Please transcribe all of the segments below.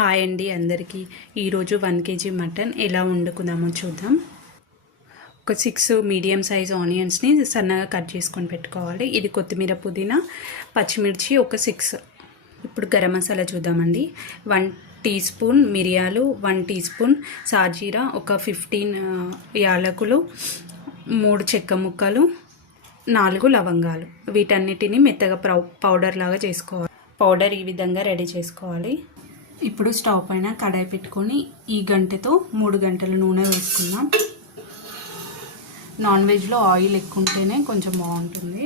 Hi అండి అందరికీ. ఈరోజు 1 kg మటన్ ఎలా వండుకుందామో చూద్దాం. ఒక 6 మీడియం సైజ్ ఆనియన్స్ని సన్నగా కట్ చేసుకొని పెట్టుకోవాలి. ఇది కొత్తిమీర, పుదీనా, పచ్చిమిర్చి ఒక 6. ఇప్పుడు గరం మసాలా చూద్దామండి. 1 టీ స్పూన్ మిరియాలు, 1 టీ స్పూన్ సాజీరా, ఒక 15 యాలకులు, 3 చెక్క ముక్కలు, 4 లవంగాలు. వీటన్నిటిని మెత్తగా పౌడర్ లాగా చేసుకోవాలి. పౌడర్ ఈ విధంగా రెడీ చేసుకోవాలి. ఇప్పుడు స్టవ్ పైన కడాయి పెట్టుకొని ఈ గంటెతో 3 గంటల నూనె వేసుకుందాం. నాన్ వెజ్లో ఆయిల్ ఎక్కువ ఉంటేనే కొంచెం బాగుంటుంది.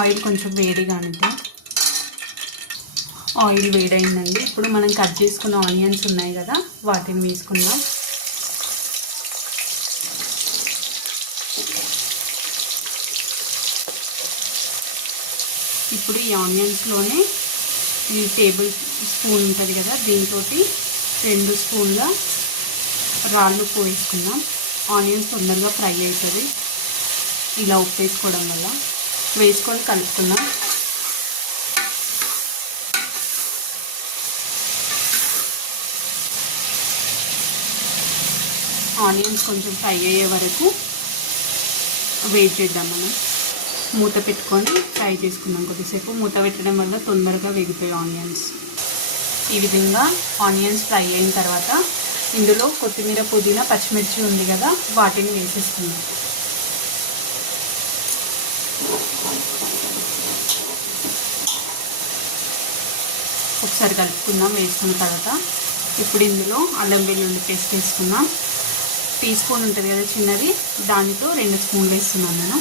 ఆయిల్ కొంచెం వేడిగానిద్దాం. ఆయిల్ వేడైందండి. ఇప్పుడు మనం కట్ చేసుకున్న ఆనియన్స్ ఉన్నాయి కదా, వాటిని వేసుకుందాం. ఇప్పుడు ఈ ఆనియన్స్లోనే ఈ టేబుల్ స్పూన్ ఉంటుంది కదా, దీంతో 2 స్పూన్ల రాళ్ళు ఉప్పు వేసుకుందాం. ఆనియన్స్ తొందరగా ఫ్రై అవుతుంది ఇలా ఉప్పు వేసుకోవడం వల్ల. వేసుకొని కలుపుకుందాం. ఆనియన్స్ కొంచెం ఫ్రై అయ్యే వరకు వెయిట్ చేద్దాం. మనం మూత పెట్టుకొని ఫ్రై చేసుకుందాం. కొద్దిసేపు మూత పెట్టడం వల్ల తొందరగా వేగుతాయి ఆనియన్స్. ఈ విధంగా ఆనియన్స్ ఫ్రై అయిన తర్వాత ఇందులో కొత్తిమీర, పుదీనా, పచ్చిమిర్చి ఉంది కదా, వాటిని వేసేసుకుందాం. ఒకసారి కలుపుకుందాం. వేసుకున్న తర్వాత ఇప్పుడు ఇందులో అల్లం వెల్లుల్లి పేస్ట్ వేసుకుందాం. టీ స్పూన్ ఉంటుంది కదా చిన్నది, దానితో 2 స్పూన్లు వేస్తున్నాను నేను.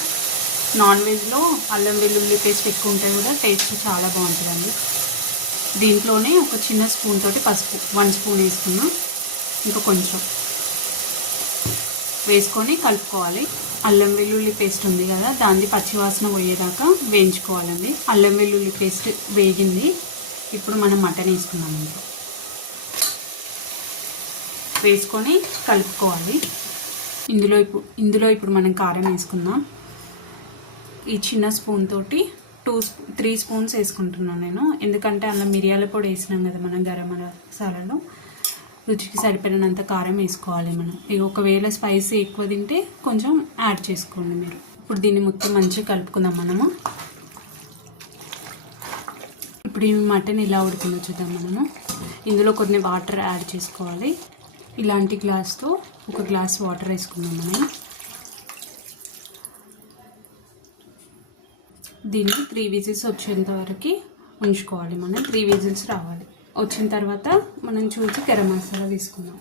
నాన్ వెజ్లో అల్లం వెల్లుల్లి పేస్ట్ ఎక్కువ ఉంటే కూడా టేస్ట్ చాలా బాగుంటుందండి. దీంట్లోనే ఒక చిన్న స్పూన్ తోటి పసుపు 1 స్పూన్ వేసుకున్నాం. ఇంకా కొంచెం వేసుకొని కలుపుకోవాలి. అల్లం వెల్లుల్లి పేస్ట్ ఉంది కదా, దాన్ని పచ్చివాసన పోయేదాకా వేయించుకోవాలండి. అల్లం వెల్లుల్లి పేస్ట్ వేగింది. ఇప్పుడు మనం మటన్ వేసుకున్నాం. వేసుకొని కలుపుకోవాలి. ఇందులో ఇప్పుడు మనం కారం వేసుకుందాం. ఈ చిన్న స్పూన్ తోటి 3 స్పూన్స్ వేసుకుంటున్నాను నేను, ఎందుకంటే అలా మిరియాల పొడి వేసినాం కదా మనం గరం మసాలాలో. రుచికి సరిపడినంత కారం వేసుకోవాలి మనం. ఇక ఒకవేళ స్పైసీ ఎక్కువ తింటే కొంచెం యాడ్ చేసుకోండి మీరు. ఇప్పుడు దీన్ని మొత్తం మంచిగా కలుపుకుందాం మనము. ఇప్పుడు ఈ మటన్ ఇలా ఉడికిందో చూద్దాం మనము. ఇందులో కొన్ని వాటర్ యాడ్ చేసుకోవాలి. ఇలాంటి గ్లాస్తో 1 గ్లాస్ వాటర్ వేసుకుందాం మనం. దీన్ని 3 విజిల్స్ వచ్చేంత వరకు ఉంచుకోవాలి మనం. 3 విజిల్స్ రావాలి. వచ్చిన తర్వాత మనం చూసి గరం మసాలా వేసుకుందాం.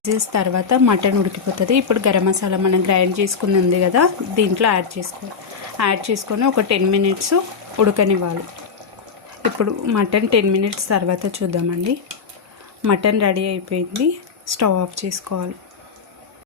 విజిల్స్ తర్వాత మటన్ ఉడికిపోతుంది. ఇప్పుడు గరం మసాలా మనం గ్రైండ్ చేసుకుని ఉంది కదా, దీంట్లో యాడ్ చేసుకొని ఒక 10 మినిట్స్ ఉడకనివ్వాలి. ఇప్పుడు మటన్ 10 మినిట్స్ తర్వాత చూద్దామండి. మటన్ రెడీ అయిపోయింది. స్టవ్ ఆఫ్ చేసుకోవాలి.